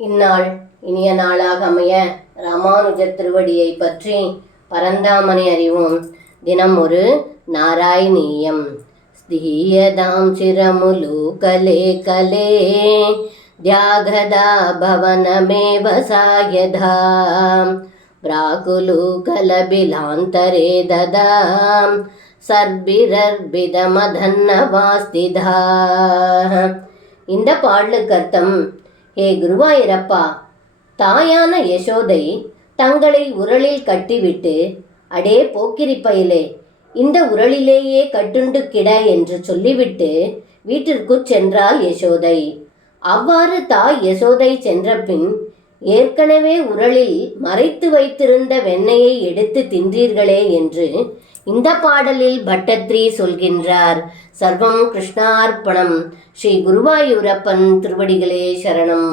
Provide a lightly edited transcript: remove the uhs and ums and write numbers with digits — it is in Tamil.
இந்நாள் இனிய நாளாக அமைய ராமானுஜர் திருவடியை பற்றி பரந்தாமனை அறிவோம். தினம் ஒரு நாராயணீயம். ஸ்தீயதாம் சிரமுலு கலே கலே தியாகதா பவனமேவ சாயதா பிராகுலு கலபிலாந்தரே ததாம் சர்பிரர்பிதமதன்னவாஸ்திதா. இந்த பாடலுக்கு அர்த்தம்: ஹே குருவாயிரப்பா, தாயான யசோதை தங்களை உரலில் கட்டிவிட்டு, அடே போக்கிரி பயலே, இந்த உரலிலேயே கட்டுண்டு கிட என்று சொல்லிவிட்டு வீட்டிற்குச் சென்றாள் யசோதை. அவ்வாறு தாய் யசோதை சென்றபின், ஏற்கனவே உரலில் மறைத்து வைத்திருந்த வெண்ணெயை எடுத்து தின்றீர்களே என்று இந்த பாடலில் பட்டத்ரி சொல்கின்றார். சர்வம் கிருஷ்ணார்ப்பணம். ஸ்ரீ குருவாயூரப்பன் திருவடிகளே சரணம்.